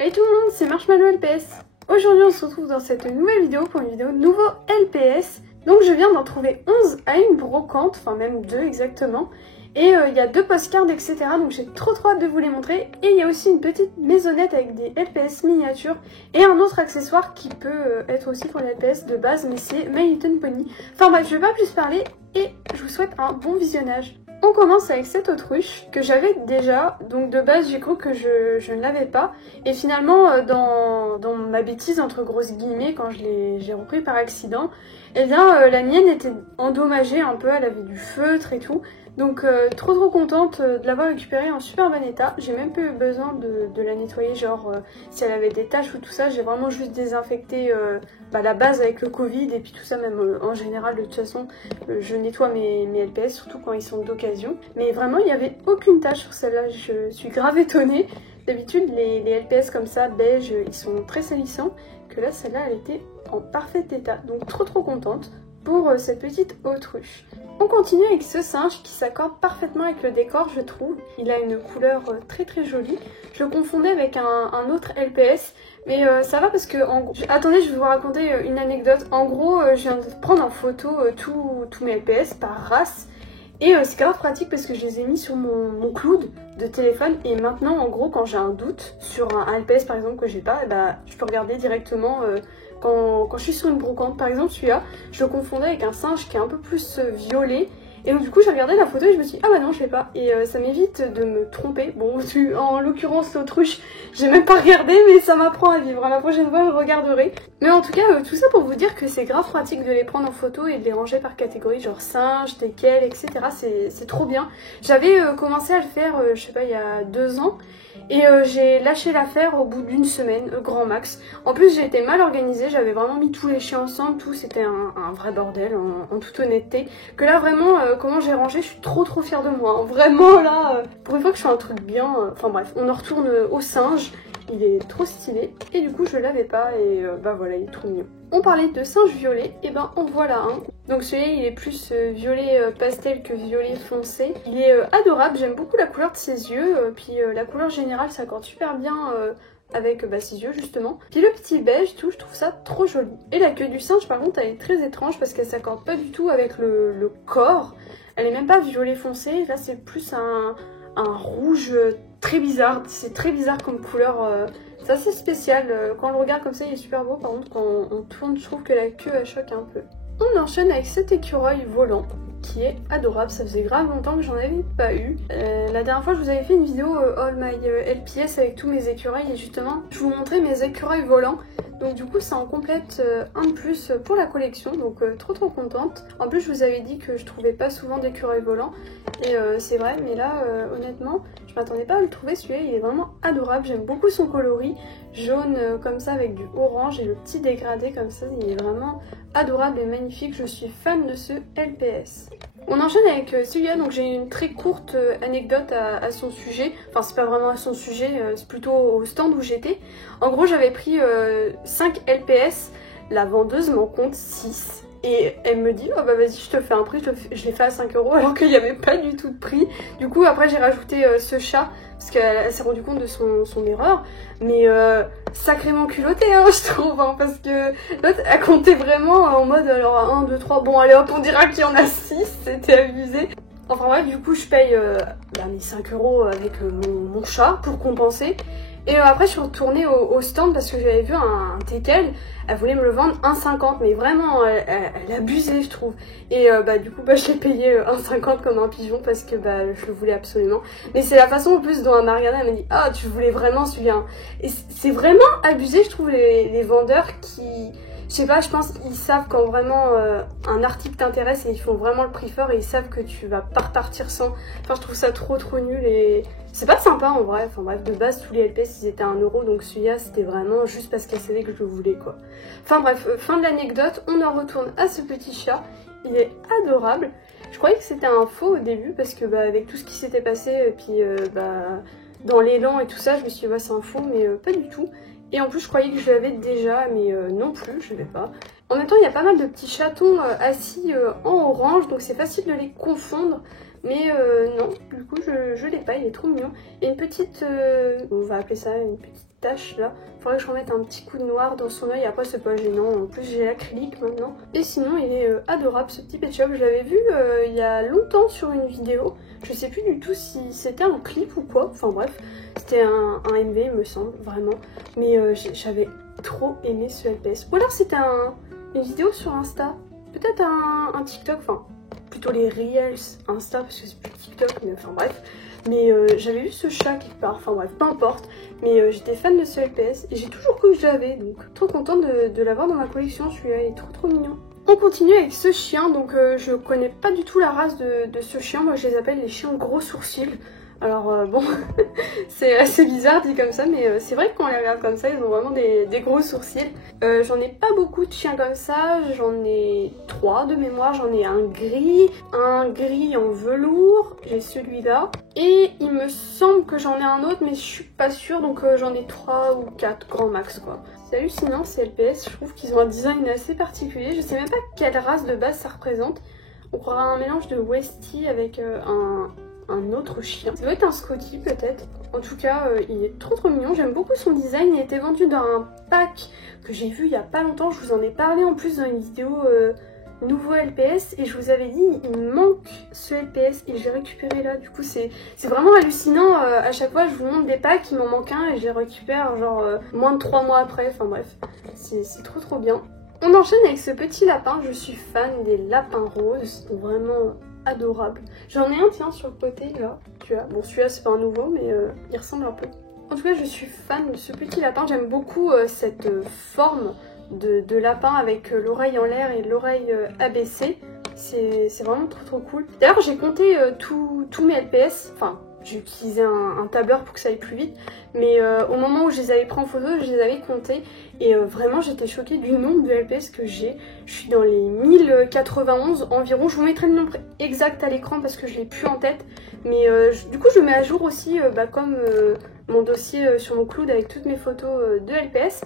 Hey tout le monde, c'est Marshmallow LPS. Aujourd'hui on se retrouve dans cette nouvelle vidéo pour une vidéo nouveau LPS. Donc je viens d'en trouver 11 à une brocante, enfin même 2 exactement. Et il y a 2 postcards etc. Donc j'ai trop hâte de vous les montrer. Et il y a aussi une petite maisonnette avec des LPS miniatures. Et un autre accessoire qui peut être aussi pour les LPS de base, mais c'est My Little Pony. Enfin bref, je vais pas plus parler et je vous souhaite un bon visionnage. On commence avec cette autruche que j'avais déjà, donc de base j'ai cru que je ne l'avais pas. Et finalement dans ma bêtise entre grosses guillemets quand j'ai repris par accident, eh bien la mienne était endommagée un peu, elle avait du feutre et tout. Donc trop contente de l'avoir récupérée en super bon état. J'ai même pas eu besoin de la nettoyer, genre si elle avait des taches ou tout ça, j'ai vraiment juste désinfecté la base avec le Covid et puis tout ça même en général de toute façon je nettoie mes LPS surtout quand ils sont d'occasion. Mais vraiment il n'y avait aucune tache sur celle-là, je suis grave étonnée. D'habitude les LPS comme ça beige ils sont très salissants, que là celle-là elle était en parfait état. Donc trop contente pour cette petite autruche. On continue avec ce singe qui s'accorde parfaitement avec le décor je trouve. Il a une couleur très jolie. Je le confondais avec un autre LPS. Mais ça va parce que, attendez, je vais vous raconter une anecdote. En gros, je viens de prendre en photo tous mes LPS par race. Et c'est grave pratique parce que je les ai mis sur mon cloud de téléphone. Et maintenant, en gros, quand j'ai un doute sur un LPS par exemple que j'ai pas, je peux regarder directement quand je suis sur une brocante. Par exemple, celui-là, je le confondais avec un singe qui est un peu plus violet. Et donc du coup j'ai regardé la photo et je me suis dit ah bah non je l'ai pas, et ça m'évite de me tromper. Bon en l'occurrence l'autruche j'ai même pas regardé, mais ça m'apprend à vivre, la prochaine fois je regarderai. Mais en tout cas tout ça pour vous dire que c'est grave pratique de les prendre en photo et de les ranger par catégorie, genre singe, teckel, etc. C'est trop bien. J'avais commencé à le faire je sais pas il y a 2 ans. Et j'ai lâché l'affaire au bout d'une semaine, grand max. En plus j'ai été mal organisée, j'avais vraiment mis tous les chiens ensemble, tout c'était un vrai bordel en toute honnêteté. Que là vraiment comment j'ai rangé, je suis trop fière de moi. Hein. Vraiment là, pour une fois que je fais un truc bien, enfin bref, on en retourne au singe. Il est trop stylé et du coup je l'avais pas et voilà il est trop mignon. On parlait de singe violet, et en voilà un. Donc celui-là il est plus violet pastel que violet foncé. Il est adorable, j'aime beaucoup la couleur de ses yeux, puis la couleur générale s'accorde super bien avec ses yeux justement. Puis le petit beige tout, je trouve ça trop joli. Et la queue du singe par contre elle est très étrange parce qu'elle s'accorde pas du tout avec le corps. Elle est même pas violet foncé, là c'est plus un rouge très bizarre, c'est très bizarre comme couleur, c'est assez spécial, quand on le regarde comme ça il est super beau, par contre quand on tourne je trouve que la queue elle choque un peu. On enchaîne avec cet écureuil volant qui est adorable, ça faisait grave longtemps que j'en avais pas eu. La dernière fois je vous avais fait une vidéo All My LPS avec tous mes écureuils et justement je vous montrais mes écureuils volants. Donc du coup ça en complète un de plus pour la collection, donc trop contente. En plus je vous avais dit que je trouvais pas souvent d'écureuils volants et c'est vrai, mais là honnêtement je m'attendais pas à le trouver, celui-là il est vraiment adorable, j'aime beaucoup son coloris jaune comme ça avec du orange et le petit dégradé comme ça, il est vraiment adorable et magnifique, je suis fan de ce LPS. On enchaîne avec celui-là, donc j'ai une très courte anecdote à son sujet, enfin c'est pas vraiment à son sujet, c'est plutôt au stand où j'étais. En gros j'avais pris 5 LPS, la vendeuse m'en compte 6. Et elle me dit, oh bah vas-y je te fais un prix, je l'ai fait à 5 € alors qu'il n'y avait pas du tout de prix. Du coup après j'ai rajouté ce chat, parce qu'elle s'est rendue compte de son erreur. Mais sacrément culotté hein, je trouve, hein, parce que l'autre elle comptait vraiment en mode alors 1, 2, 3, bon allez hop on dira qu'il y en a 6, c'était abusé. Enfin bref du coup je paye mes 5 € avec mon chat pour compenser. Et après je suis retournée au stand parce que j'avais vu un teckel, elle voulait me le vendre 1,50 mais vraiment elle abusait je trouve. Et du coup je l'ai payé 1,50 comme un pigeon parce que je le voulais absolument. Mais c'est la façon en plus dont elle m'a regardé, elle m'a dit ah tu voulais vraiment celui-là. Et c'est vraiment abusé je trouve les vendeurs qui... Je sais pas, je pense qu'ils savent quand vraiment un article t'intéresse et ils font vraiment le prix fort et ils savent que tu vas pas repartir sans. Enfin, je trouve ça trop nul et c'est pas sympa en vrai. Enfin bref, de base, tous les LPS ils étaient à 1 € donc celui-là c'était vraiment juste parce qu'elle savait que je le voulais quoi. Enfin bref, fin de l'anecdote, on en retourne à ce petit chat. Il est adorable. Je croyais que c'était un faux au début parce que avec tout ce qui s'était passé et puis dans l'élan et tout ça, je me suis dit c'est un faux mais pas du tout. Et en plus je croyais que je l'avais déjà mais non plus, je l'ai pas. En même temps il y a pas mal de petits chatons assis en orange donc c'est facile de les confondre. Mais non, du coup je l'ai pas, il est trop mignon. Et une petite, on va appeler ça une petite tache là. Faudrait que je remette un petit coup de noir dans son œil, après c'est pas gênant, en plus j'ai l'acrylique maintenant. Et sinon il est adorable ce petit Pet Shop, je l'avais vu il y a longtemps sur une vidéo. Je sais plus du tout si c'était un clip ou quoi, enfin bref, c'était un MV il me semble, vraiment. Mais j'avais trop aimé ce LPS. Ou alors c'était une vidéo sur Insta, peut-être un TikTok, enfin plutôt les Reels Insta parce que c'est plus TikTok, mais enfin bref. Mais j'avais vu ce chat quelque part, enfin bref, peu importe. Mais j'étais fan de ce LPS et j'ai toujours cru que je l'avais, donc trop contente de l'avoir dans ma collection, celui-là il est trop mignon. On continue avec ce chien, donc je connais pas du tout la race de ce chien, moi je les appelle les chiens gros sourcils. Alors bon, c'est assez bizarre dit comme ça, mais c'est vrai que quand on les regarde comme ça, ils ont vraiment des gros sourcils. J'en ai pas beaucoup de chiens comme ça, j'en ai 3 de mémoire, j'en ai un gris en velours, j'ai celui-là, et il me semble que j'en ai un autre, mais je suis pas sûre, donc j'en ai 3 ou 4 grand max quoi. C'est hallucinant ces LPS, je trouve qu'ils ont un design assez particulier, je sais même pas quelle race de base ça représente. On croirait un mélange de Westie avec un autre chien. Ça doit être un Scotty peut-être. En tout cas, il est trop mignon. J'aime beaucoup son design. Il a été vendu dans un pack que j'ai vu il y a pas longtemps. Je vous en ai parlé en plus dans une vidéo nouveau LPS. Et je vous avais dit, il me manque ce LPS et je l'ai récupéré là. Du coup, c'est vraiment hallucinant. À chaque fois, je vous montre des packs, il m'en manque un et je les récupère genre moins de 3 mois après. Enfin bref, c'est trop bien. On enchaîne avec ce petit lapin. Je suis fan des lapins roses. Ils sont vraiment adorable. J'en ai un tiens sur le côté là, tu vois. Bon celui-là c'est pas un nouveau mais il ressemble un peu. En tout cas je suis fan de ce petit lapin, j'aime beaucoup cette forme de lapin avec l'oreille en l'air et l'oreille abaissée. C'est vraiment trop cool. D'ailleurs j'ai compté tous mes LPS, enfin j'ai utilisé un tableur pour que ça aille plus vite, mais au moment où je les avais pris en photo, je les avais comptés et vraiment j'étais choquée du nombre de LPS que j'ai. Je suis dans les 1091 environ, je vous mettrai le nombre exact à l'écran parce que je l'ai plus en tête, mais du coup je mets à jour aussi comme mon dossier sur mon cloud avec toutes mes photos de LPS.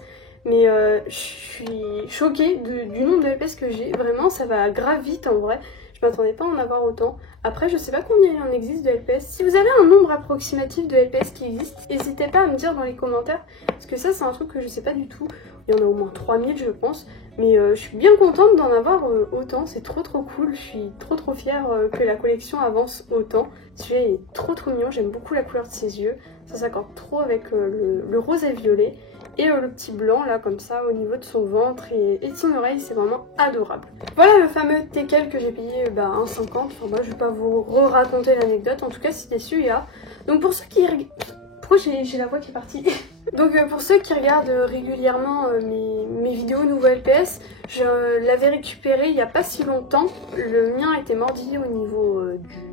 Mais je suis choquée du nombre de LPS que j'ai, vraiment ça va grave vite en vrai. Je m'attendais pas à en avoir autant. Après, je sais pas combien il en existe de LPS. Si vous avez un nombre approximatif de LPS qui existe, n'hésitez pas à me dire dans les commentaires. Parce que ça, c'est un truc que je sais pas du tout. Il y en a au moins 3000, je pense. Mais je suis bien contente d'en avoir autant. C'est trop cool. Je suis trop fière que la collection avance autant. Celui-là, il est trop mignon. J'aime beaucoup la couleur de ses yeux. Ça s'accorde trop avec le rose et violet. Et le petit blanc là comme ça au niveau de son ventre et de son oreille, c'est vraiment adorable. Voilà le fameux teckel que j'ai payé 1,50. Enfin moi je vais pas vous raconter l'anecdote, en tout cas c'était celui-là. Donc pour ceux qui... Pourquoi j'ai la voix qui est partie? Donc pour ceux qui regardent régulièrement mes vidéos nouveau LPS, je l'avais récupéré il n'y a pas si longtemps. Le mien était mordi au niveau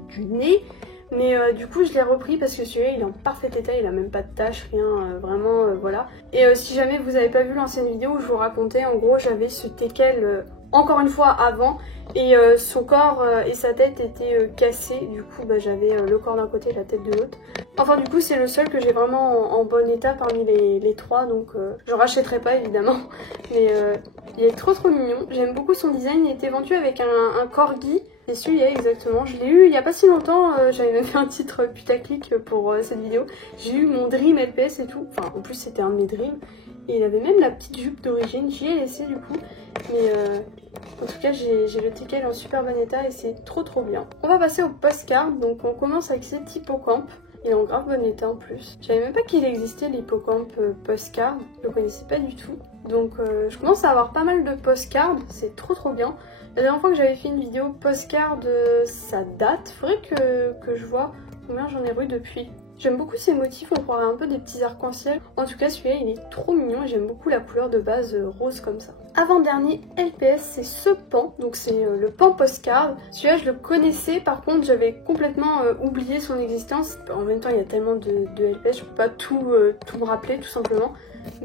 du nez. Mais du coup je l'ai repris parce que celui-là il est en parfait état, il a même pas de taches, rien, vraiment voilà. Et si jamais vous avez pas vu l'ancienne vidéo où je vous racontais, en gros j'avais ce teckel encore une fois avant et son corps et sa tête étaient cassés, du coup j'avais le corps d'un côté et la tête de l'autre. Enfin du coup c'est le seul que j'ai vraiment en bon état parmi les trois, donc je rachèterai pas évidemment. Mais il est trop mignon, j'aime beaucoup son design, il était vendu avec un corgi. C'est celui-là exactement, je l'ai eu il y a pas si longtemps, j'avais même fait un titre putaclic pour cette vidéo. J'ai eu mon Dream LPS et tout, enfin en plus c'était un de mes Dreams. Et il avait même la petite jupe d'origine, j'y ai laissé du coup. Mais en tout cas j'ai le teckel en super bon état et c'est trop bien. On va passer au postcard, donc on commence avec cet hippocampe. Il est en grave bon état en plus. Je savais même pas qu'il existait l'hippocampe postcard, je le connaissais pas du tout. Donc je commence à avoir pas mal de postcards, c'est trop bien. La dernière fois que j'avais fait une vidéo postcard, ça date. Faudrait que je vois combien j'en ai eu depuis. J'aime beaucoup ces motifs, on croirait un peu des petits arcs-en-ciel. En tout cas celui-là il est trop mignon et j'aime beaucoup la couleur de base rose comme ça. Avant-dernier LPS, c'est ce pan, donc c'est le pan postcard. Celui-là je le connaissais, par contre j'avais complètement oublié son existence. En même temps il y a tellement de LPS, je peux pas tout me rappeler tout simplement.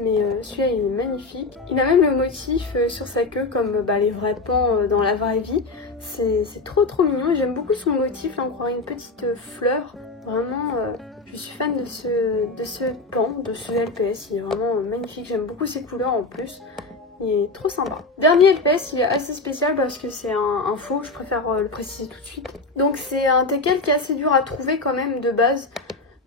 Mais celui-là il est magnifique. Il a même le motif sur sa queue comme les vrais pans dans la vraie vie. C'est trop mignon et j'aime beaucoup son motif, là on croirait une petite fleur. Vraiment, je suis fan de ce pan, de ce LPS, il est vraiment magnifique, j'aime beaucoup ses couleurs en plus. Il est trop sympa. Dernier LPS, il est assez spécial parce que c'est un faux, je préfère le préciser tout de suite. Donc c'est un teckel qui est assez dur à trouver quand même de base.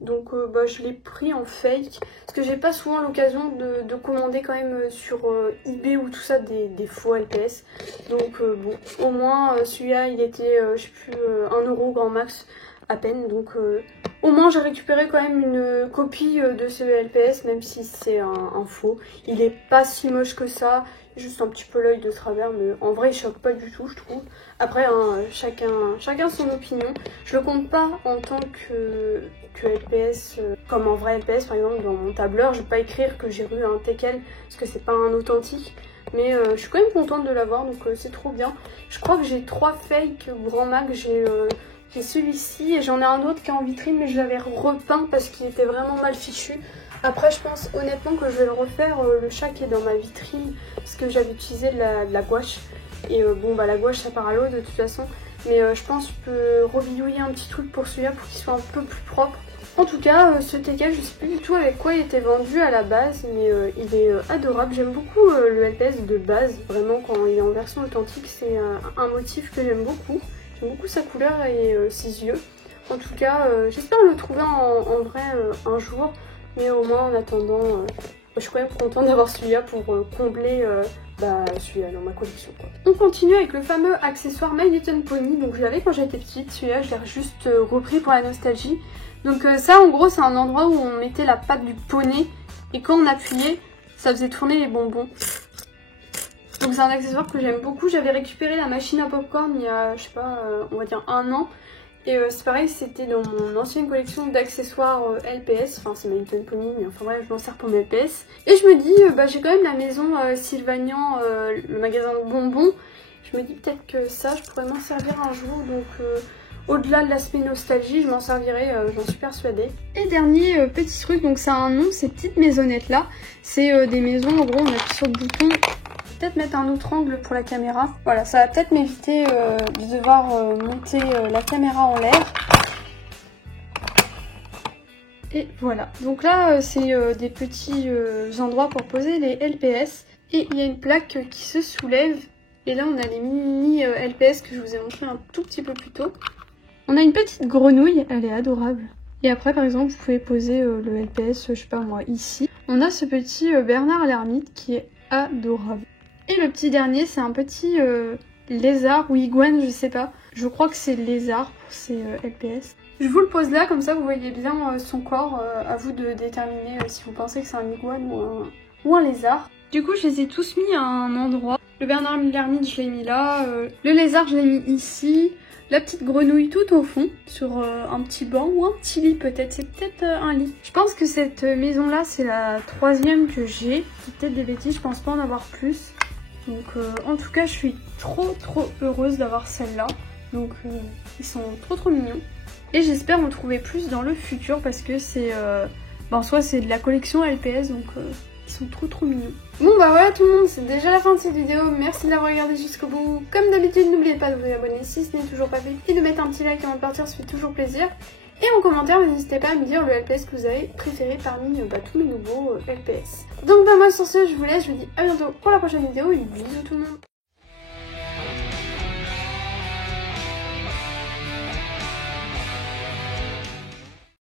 Donc je l'ai pris en fake parce que j'ai pas souvent l'occasion de commander quand même sur eBay ou tout ça des faux LPS. Donc bon, au moins celui-là il était je sais plus 1 euro grand max à peine. Donc au moins j'ai récupéré quand même une copie de ce LPS même si c'est un faux. Il est pas si moche que ça, juste un petit peu l'œil de travers mais en vrai il choque pas du tout je trouve. Après hein, chacun son opinion. Je le compte pas en tant que LPS comme en vrai LPS par exemple dans mon tableur. Je vais pas écrire que j'ai eu un teckel parce que c'est pas un authentique. Mais je suis quand même contente de l'avoir donc c'est trop bien. Je crois que j'ai 3 fakes grand max. J'ai celui-ci et j'en ai un autre qui est en vitrine mais je l'avais repeint parce qu'il était vraiment mal fichu. Après je pense honnêtement que je vais le refaire, le chat qui est dans ma vitrine parce que j'avais utilisé de la gouache. Et bon bah la gouache ça part à l'eau de toute façon. Mais je pense que je peux rebidouiller un petit truc pour celui-là pour qu'il soit un peu plus propre. En tout cas ce teckel je sais plus du tout avec quoi il était vendu à la base. Mais il est adorable. J'aime beaucoup le LPS de base. Vraiment quand il est en version authentique c'est un motif que j'aime beaucoup. J'aime beaucoup sa couleur et ses yeux. En tout cas j'espère le trouver en vrai un jour. Mais au moins en attendant je suis quand même contente d'avoir celui-là pour combler celui-là dans ma collection quoi. On continue avec le fameux accessoire My Little Pony. Donc je l'avais quand j'étais petite, celui-là je l'ai juste repris pour la nostalgie. Donc ça en gros c'est un endroit où on mettait la patte du poney et quand on appuyait ça faisait tourner les bonbons. Donc c'est un accessoire que j'aime beaucoup. J'avais récupéré la machine à popcorn il y a je sais pas on va dire 1 an. Et c'est pareil, c'était dans mon ancienne collection d'accessoires LPS. Enfin, c'est My Little Pony, mais enfin bref, je m'en sers pour mes LPS. Et je me dis, j'ai quand même la maison Sylvanian, le magasin de bonbons. Je me dis peut-être que ça, je pourrais m'en servir un jour. Donc, au-delà de l'aspect nostalgie, je m'en servirai, j'en suis persuadée. Et dernier petit truc, donc ça a un nom, ces petites maisonnettes là. C'est des maisons, en gros, on appuie sur le bouton. Peut-être mettre un autre angle pour la caméra. Voilà, ça va peut-être m'éviter de devoir monter la caméra en l'air. Et voilà. Donc là, c'est des petits endroits pour poser les LPS. Et il y a une plaque qui se soulève. Et là, on a les mini LPS que je vous ai montré un tout petit peu plus tôt. On a une petite grenouille, elle est adorable. Et après, par exemple, vous pouvez poser le LPS, je sais pas moi, ici. On a ce petit Bernard l'ermite qui est adorable. Et le petit dernier, c'est un petit lézard ou iguane, je sais pas. Je crois que c'est lézard pour ces LPS. Je vous le pose là, comme ça vous voyez bien son corps. À vous de déterminer si vous pensez que c'est un iguane ou un lézard. Du coup, je les ai tous mis à un endroit. Le Bernard l'ermite, je l'ai mis là. Le lézard, je l'ai mis ici. La petite grenouille tout au fond, sur un petit banc ou un petit lit peut-être. C'est peut-être un lit. Je pense que cette maison-là, c'est la 3e que j'ai. C'est peut-être des bêtises, je pense pas en avoir plus. Donc en tout cas je suis trop heureuse d'avoir celle-là. Donc ils sont trop mignons. Et j'espère en trouver plus dans le futur parce que c'est en soi c'est de la collection LPS donc ils sont trop mignons. Bon bah voilà tout le monde, c'est déjà la fin de cette vidéo. Merci de l'avoir regardé jusqu'au bout. Comme d'habitude n'oubliez pas de vous abonner si ce n'est toujours pas fait et de mettre un petit like avant de partir, ça fait toujours plaisir. Et en commentaire, n'hésitez pas à me dire le LPS que vous avez préféré parmi tous mes nouveaux LPS. Donc moi sur ce, je vous laisse, je vous dis à bientôt pour la prochaine vidéo et bisous tout le monde.